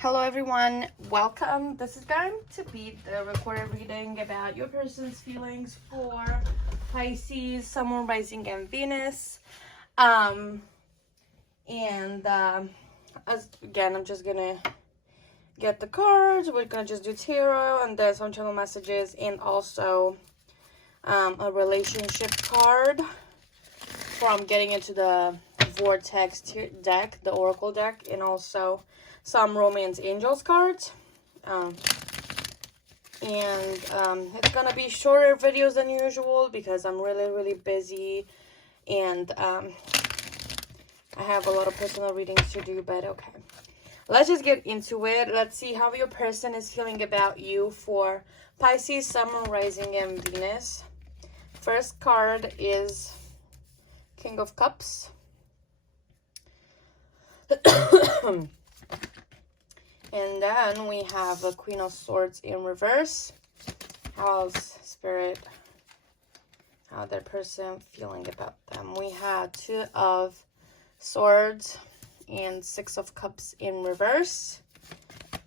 Hello everyone, welcome. This is going to be the recorded reading about your person's feelings for Pisces, Sun, Moon, Rising, and Venus. As again, I'm just gonna get the cards. We're gonna just do tarot and then some channel messages, and also a relationship card from getting into the Vortex deck, the Oracle deck, and also some Romance Angels cards. It's gonna be shorter videos than usual because I'm really busy, and I have a lot of personal readings to do, but okay. Let's just get into it. Let's see how your person is feeling about you for Pisces, Sun, Moon, Rising, and Venus. First card is King of Cups. And then we have the Queen of Swords in reverse. How's Spirit, how that person feeling about them? We have Two of Swords and Six of Cups in reverse.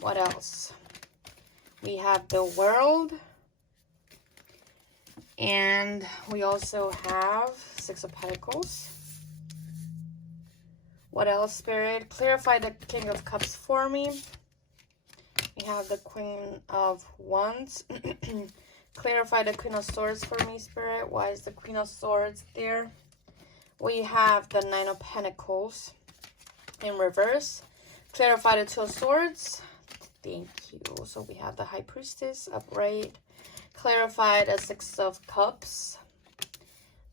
What else? We have the World. And we also have Six of Pentacles. What else, Spirit? Clarify the King of Cups for me. We have the Queen of Wands. Clarify the Queen of Swords for me, Spirit. Why is the Queen of Swords there? We have the Nine of Pentacles in reverse. Clarify the Two of Swords. Thank you. So we have the High Priestess upright. Clarify the Six of Cups.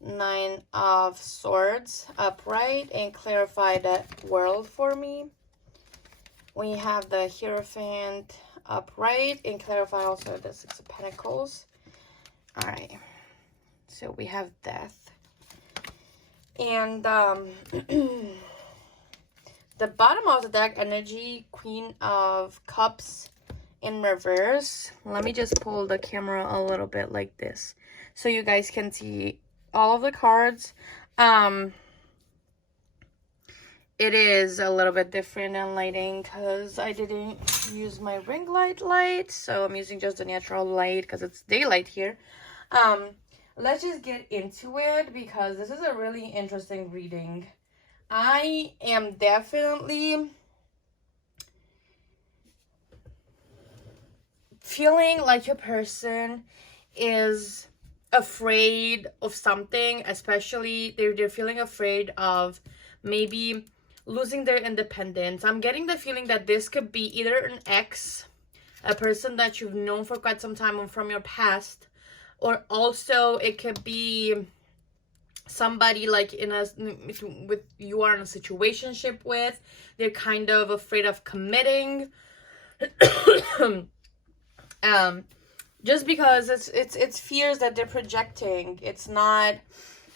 Nine of Swords upright, and clarify the World for me. We have the Hierophant upright, and clarify also the Six of Pentacles. All right, so we have Death, and the bottom of the deck energy, Queen of Cups in reverse. Let me just pull the camera a little bit like this so you guys can see all of the cards. It is a little bit different in lighting because I didn't use my ring light, so I'm using just the natural light because it's daylight here. Let's just get into it because this is a really interesting reading. I am definitely feeling like your person is afraid of something, especially they're feeling afraid of maybe losing their independence. I'm getting the feeling that this could be either an ex, a person that you've known for quite some time from your past, or also it could be somebody like with you are in a situationship with. They're kind of afraid of committing. Just because it's fears that they're projecting. It's not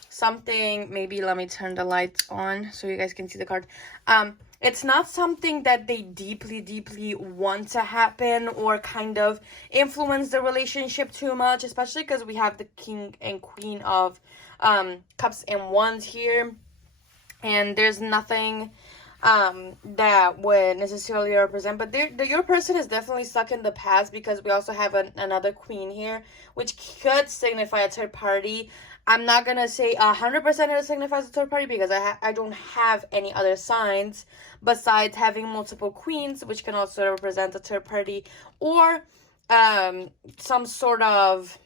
something, maybe let me turn the lights on so you guys can see the card. It's not something that they deeply want to happen or kind of influence the relationship too much, especially because we have the King and Queen of Cups and Wands here, and there's nothing that would necessarily represent, but your person is definitely stuck in the past because we also have another Queen here, which could signify a third party. I'm not gonna say 100% it signifies a third party because I don't have any other signs besides having multiple queens, which can also represent a third party, or some sort of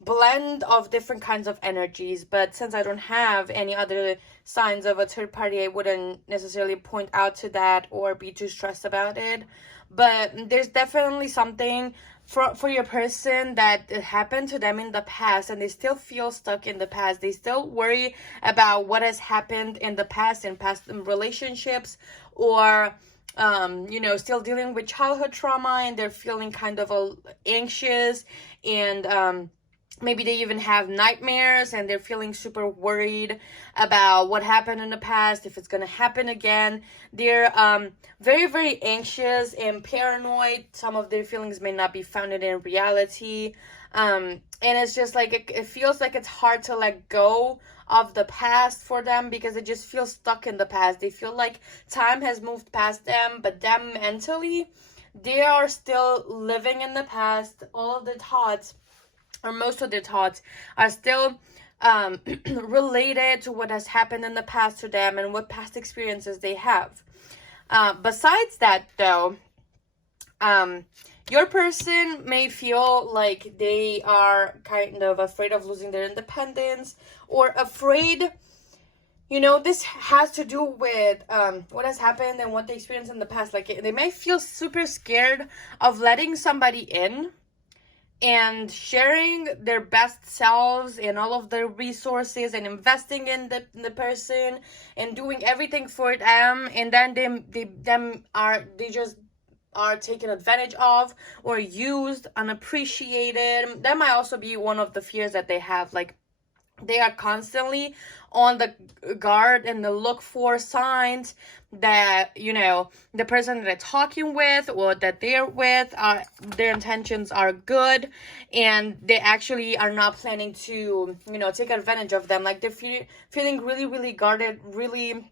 blend of different kinds of energies. But since I don't have any other signs of a third party, I wouldn't necessarily point out to that or be too stressed about it. But there's definitely something for your person that happened to them in the past, and they still feel stuck in the past. They still worry about what has happened in the past, in past relationships, or still dealing with childhood trauma, and they're feeling kind of anxious, and maybe they even have nightmares, and they're feeling super worried about what happened in the past, if it's going to happen again. They're very anxious and paranoid. Some of their feelings may not be founded in reality. And it's just like, it feels like it's hard to let go of the past for them, because they just feel stuck in the past. They feel like time has moved past them, but them mentally, they are still living in the past. All of their thoughts, or most of their thoughts, are still related to what has happened in the past to them and what past experiences they have. Besides that, though, your person may feel like they are kind of afraid of losing their independence, or afraid, this has to do with what has happened and what they experienced in the past. Like, they may feel super scared of letting somebody in and sharing their best selves and all of their resources and investing in the person and doing everything for them, and then they just are taken advantage of or used, unappreciated. That might also be one of the fears that they have. Like, they are constantly on the guard and the look for signs that, the person that they're talking with or that they're with, their intentions are good, and they actually are not planning to, take advantage of them. Like, they're feeling really, really guarded, really,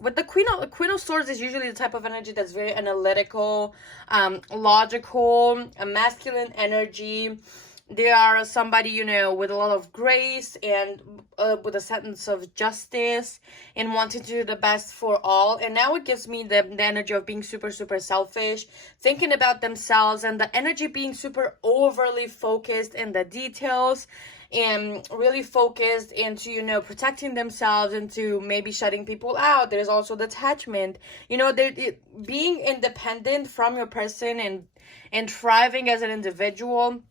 with the Queen of Swords is usually the type of energy that's very analytical, logical, a masculine energy. They are somebody, with a lot of grace and with a sense of justice and wanting to do the best for all. And now it gives me the energy of being super, super selfish, thinking about themselves, and the energy being super overly focused in the details and really focused into, protecting themselves, into maybe shutting people out. There's also detachment. Being independent from your person and thriving as an individual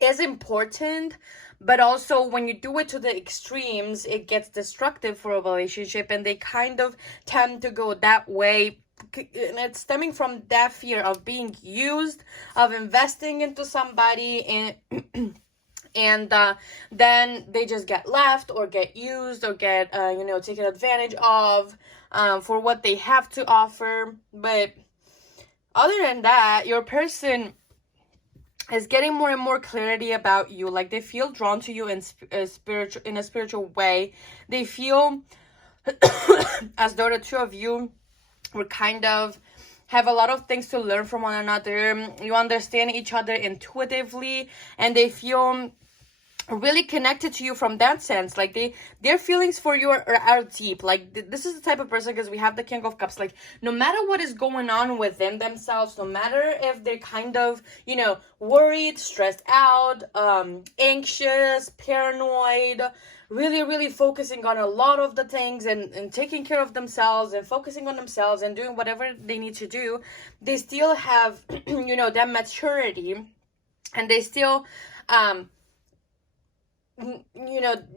is important, but also when you do it to the extremes, it gets destructive for a relationship, and they kind of tend to go that way. And it's stemming from that fear of being used, of investing into somebody, and then they just get left or get used or get taken advantage of for what they have to offer. But other than that, your person is getting more and more clarity about you. Like, they feel drawn to you in a spiritual way. They feel as though the two of you were kind of have a lot of things to learn from one another. You understand each other intuitively, and they feel really connected to you from that sense. Like, their feelings for you are deep. Like, this is the type of person, because we have the King of Cups, like, no matter what is going on within themselves, no matter if they're kind of worried, stressed out, anxious, paranoid, really, really focusing on a lot of the things and taking care of themselves and focusing on themselves and doing whatever they need to do, they still have that maturity, and they still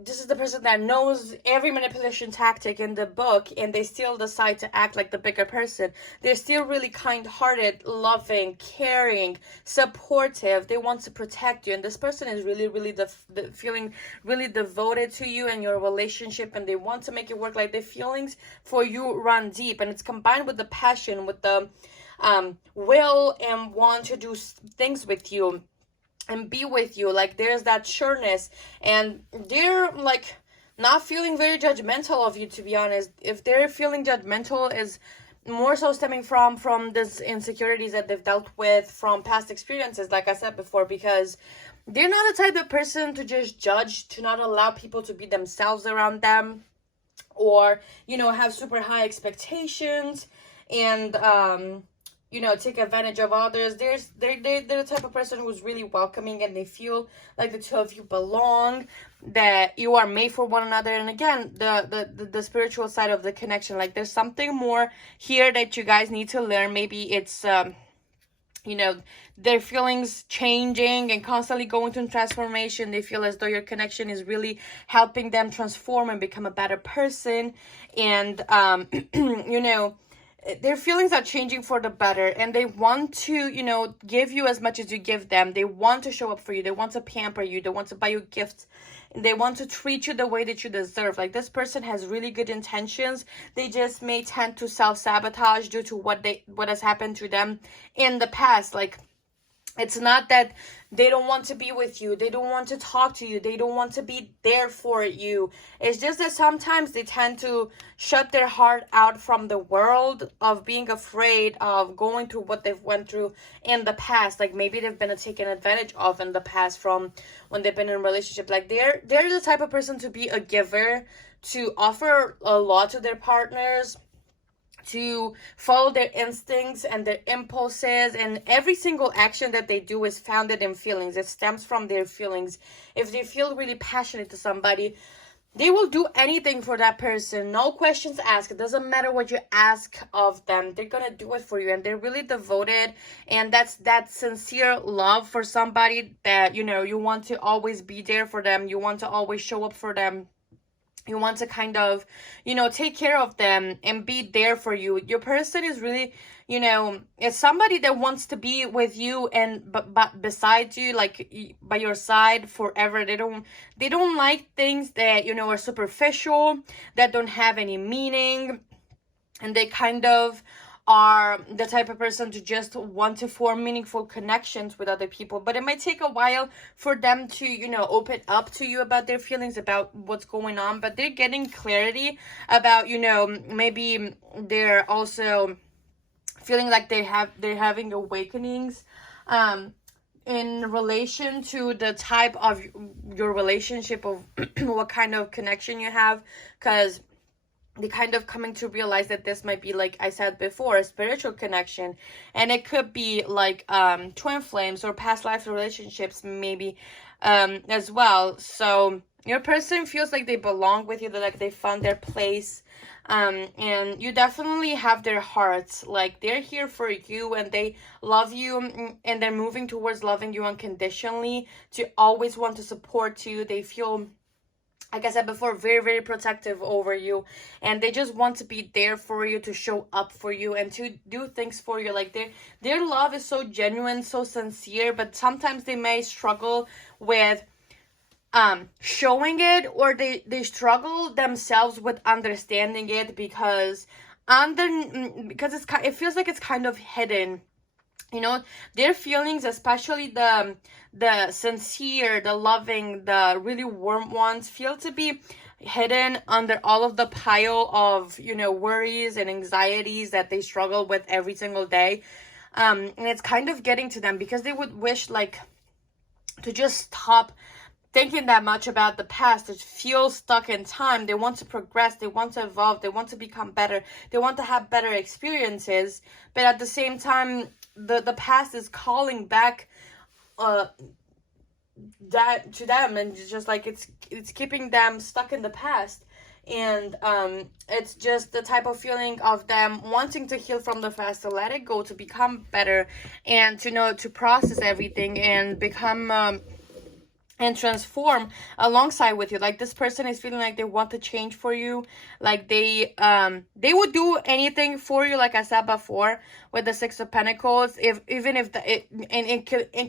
this is the person that knows every manipulation tactic in the book, and they still decide to act like the bigger person. They're still really kind-hearted, loving, caring, supportive. They want to protect you, and this person is really, really feeling really devoted to you and your relationship, and they want to make it work. Like, the feelings for you run deep, and it's combined with the passion, with the will and want to do things with you and be with you. Like, there's that sureness, and they're like not feeling very judgmental of you, to be honest. If they're feeling judgmental, is more so stemming from this insecurities that they've dealt with from past experiences, like I said before, because they're not the type of person to just judge, to not allow people to be themselves around them, or have super high expectations and take advantage of others. They're the type of person who's really welcoming, and they feel like the two of you belong, that you are made for one another. And again, the spiritual side of the connection, like, there's something more here that you guys need to learn. Maybe it's their feelings changing and constantly going through transformation. They feel as though your connection is really helping them transform and become a better person, and their feelings are changing for the better, and they want to, give you as much as you give them. They want to show up for you. They want to pamper you. They want to buy you gifts. They want to treat you the way that you deserve. Like, this person has really good intentions. They just may tend to self-sabotage due to what has happened to them in the past. Like, It's not that they don't want to be with you, they don't want to talk to you, they don't want to be there for you. It's just that sometimes they tend to shut their heart out from the world, of being afraid of going through what they've went through in the past. Like maybe they've been taken advantage of in the past from when they've been in a relationship. Like they're the type of person to be a giver, to offer a lot to their partners, to follow their instincts and their impulses, and every single action that they do is founded in feelings. It stems from their feelings. If they feel really passionate to somebody, they will do anything for that person, no questions asked. It doesn't matter what you ask of them, they're gonna do it for you. And they're really devoted, and that's that sincere love for somebody, that you know, you want to always be there for them, you want to always show up for them, you want to kind of, you know, take care of them and be there for you. Your person is really, you know, it's somebody that wants to be with you and but beside you, like by your side forever. They don't like things that, you know, are superficial, that don't have any meaning, and they kind of are the type of person to just want to form meaningful connections with other people. But it might take a while for them to, you know, open up to you about their feelings, about what's going on. But they're getting clarity about, you know, maybe they're also feeling like they're having awakenings in relation to the type of your relationship, of what kind of connection you have. Because they kind of coming to realize that this might be, like I said before, a spiritual connection. And it could be like twin flames or past life relationships maybe as well. So your person feels like they belong with you, that like they found their place, and you definitely have their hearts. Like they're here for you, and they love you, and they're moving towards loving you unconditionally, to always want to support you. They feel, like I said before, very, very protective over you. And they just want to be there for you, to show up for you, and to do things for you. Like their love is so genuine, so sincere, but sometimes they may struggle with showing it, or they struggle themselves with understanding it, because it feels like it's kind of hidden. You know, their feelings, especially the sincere, the loving, the really warm ones, feel to be hidden under all of the pile of, you know, worries and anxieties that they struggle with every single day. And it's kind of getting to them, because they would wish like to just stop thinking that much about the past, to feel stuck in time. They want to progress, they want to evolve, they want to become better, they want to have better experiences. But at the same time, the past is calling back that to them, and it's just like it's keeping them stuck in the past. And it's just the type of feeling of them wanting to heal from the past, to let it go, to become better, and to know, to process everything and become and transform alongside with you. Like this person is feeling like they want to change for you, like they would do anything for you, like I said before with the Six of Pentacles. It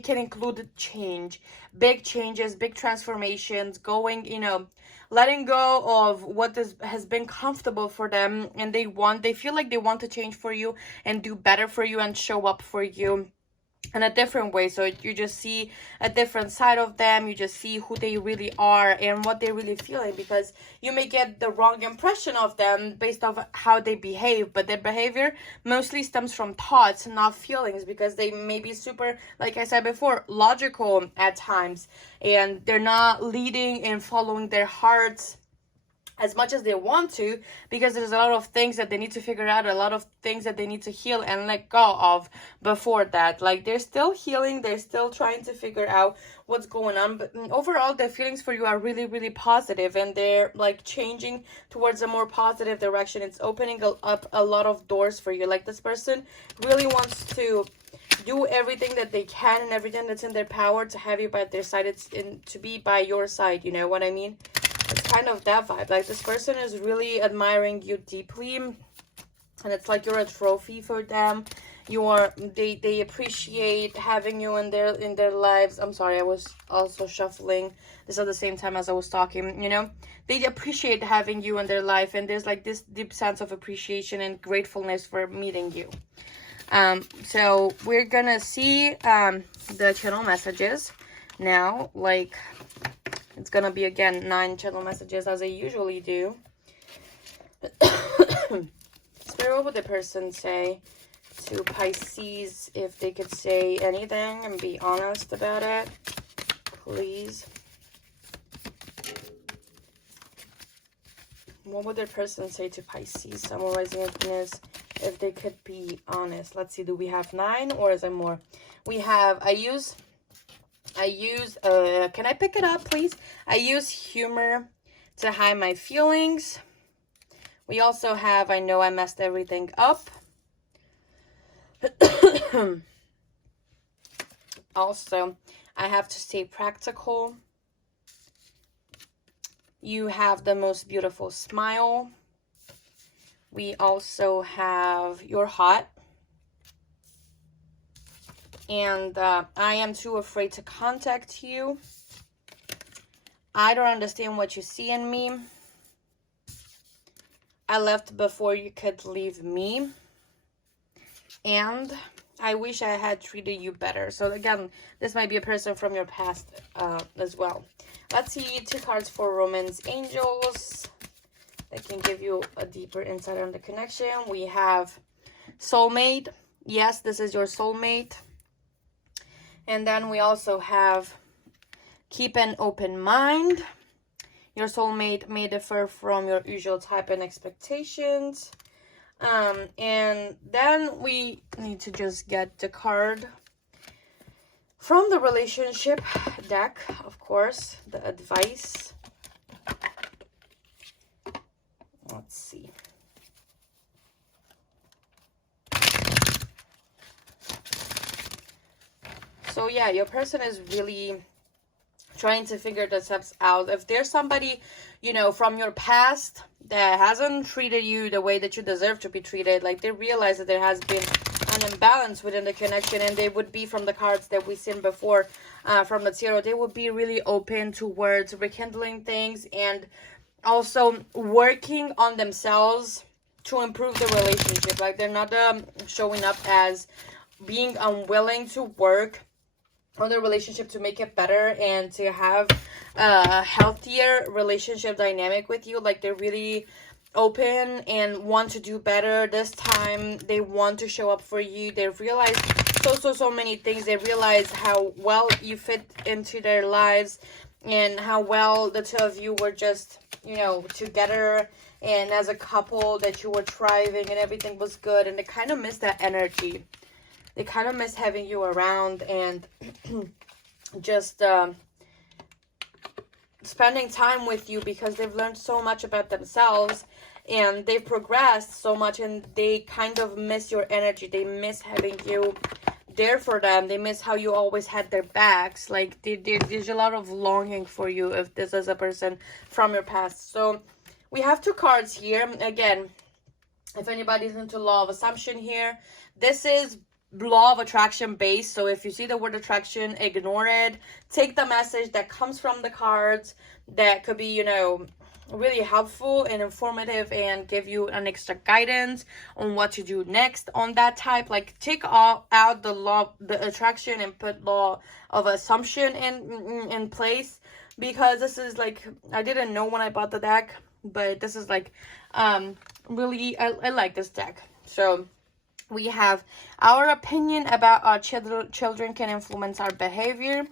can include change, big changes, big transformations, going, you know, letting go of what has been comfortable for them, and they feel like they want to change for you and do better for you and show up for you in a different way. So you just see a different side of them, you just see who they really are and what they're really feeling, because you may get the wrong impression of them based off how they behave, but their behavior mostly stems from thoughts, not feelings, because they may be super, like I said before, logical at times, and they're not leading and following their hearts as much as they want to, because there's a lot of things that they need to figure out, a lot of things that they need to heal and let go of before that. Like they're still healing, they're still trying to figure out what's going on, but overall their feelings for you are really, really positive, and they're like changing towards a more positive direction. It's opening up a lot of doors for you. Like this person really wants to do everything that they can and everything that's in their power to have you by their side. To be by your side, you know what I mean? It's kind of that vibe. Like this person is really admiring you deeply, and it's like you're a trophy for them. They appreciate having you in their lives. I'm sorry, I was also shuffling this at the same time as I was talking. You know, they appreciate having you in their life, and there's like this deep sense of appreciation and gratefulness for meeting you. So we're gonna see the channel messages now. Like, it's gonna be again 9 channel messages as I usually do. Spirit, what would the person say to Pisces if they could say anything and be honest about it? Please. What would the person say to Pisces, Sun, Moon, Rising, and Venus if they could be honest? Let's see, do we have 9 or is there more? We have, I use, can I pick it up, please? I use humor to hide my feelings. We also have, I know I messed everything up. Also, I have to stay practical. You have the most beautiful smile. We also have, you're hot. And I am too afraid to contact you. I don't understand what you see in me. I left before you could leave me. And I wish I had treated you better. So again, this might be a person from your past as well. Let's see 2 cards for Romance Angels that can give you a deeper insight on the connection. We have Soulmate. Yes, this is your soulmate. And then we also have Keep an Open Mind. Your soulmate may differ from your usual type and expectations. And then we need to just get the card from the relationship deck, of course, the advice. Let's see. So yeah, your person is really trying to figure the steps out. If there's somebody, you know, from your past that hasn't treated you the way that you deserve to be treated, like they realize that there has been an imbalance within the connection, and they would be, from the cards that we've seen before, from the tarot, they would be really open towards rekindling things and also working on themselves to improve the relationship. Like they're not showing up as being unwilling to work on the relationship to make it better and to have a healthier relationship dynamic with you. Like they're really open and want to do better this time. They want to show up for you. They realize so many things. They realize how well you fit into their lives and how well the 2 of you were just, you know, together and as a couple, that you were thriving and everything was good. And they kind of miss that energy. They kind of miss having you around and just spending time with you, because they've learned so much about themselves and they've progressed so much, and they kind of miss your energy. They miss having you there for them. They miss how you always had their backs. Like there's a lot of longing for you if this is a person from your past. So we have 2 cards here. Again, if anybody's into law of assumption here, this is law of attraction based. So if you see the word attraction, ignore it. Take the message that comes from the cards that could be, you know, really helpful and informative and give you an extra guidance on what to do next on that type. Like take out the law, the attraction, and put law of assumption in place, because this is like, I didn't know when I bought the deck, but this is like really, I like this deck. So we have our opinion about our children can influence our behavior.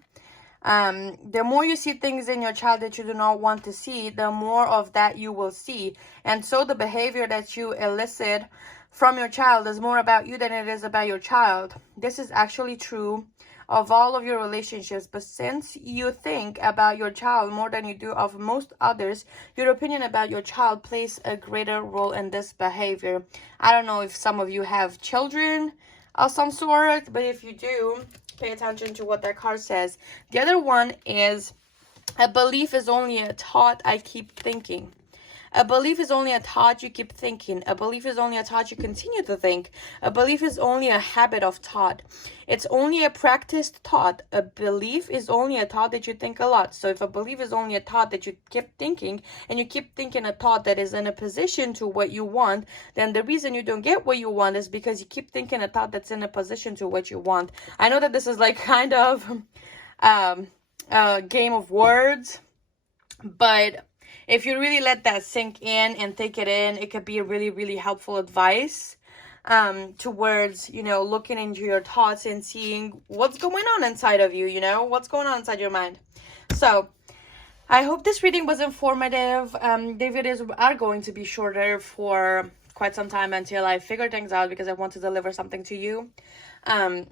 The more you see things in your child that you do not want to see, the more of that you will see. And so the behavior that you elicit from your child is more about you than it is about your child. This is actually true of all of your relationships, but since you think about your child more than you do of most others, your opinion about your child plays a greater role in this behavior. I don't know if some of you have children of some sort, but if you do, pay attention to what that card says. The other one is, a belief is only a thought I keep thinking. A belief is only a thought you keep thinking. A belief is only a thought you continue to think. A belief is only a habit of thought. It's only a practiced thought. A belief is only a thought that you think a lot. So if a belief is only a thought that you keep thinking, and you keep thinking a thought that is in a position to what you want, then the reason you don't get what you want is because you keep thinking a thought that's in a position to what you want. I know that this is like kind of a game of words, but if you really let that sink in and take it in, it could be really, really helpful advice towards, you know, looking into your thoughts and seeing what's going on inside of you, you know, what's going on inside your mind. So I hope this reading was informative. The videos are going to be shorter for quite some time until I figure things out, because I want to deliver something to you.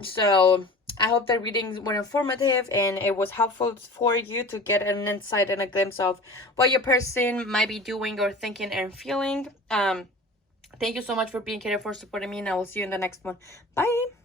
So I hope the readings were informative and it was helpful for you to get an insight and a glimpse of what your person might be doing or thinking and feeling. Thank you so much for being here, for supporting me, and I will see you in the next one. Bye.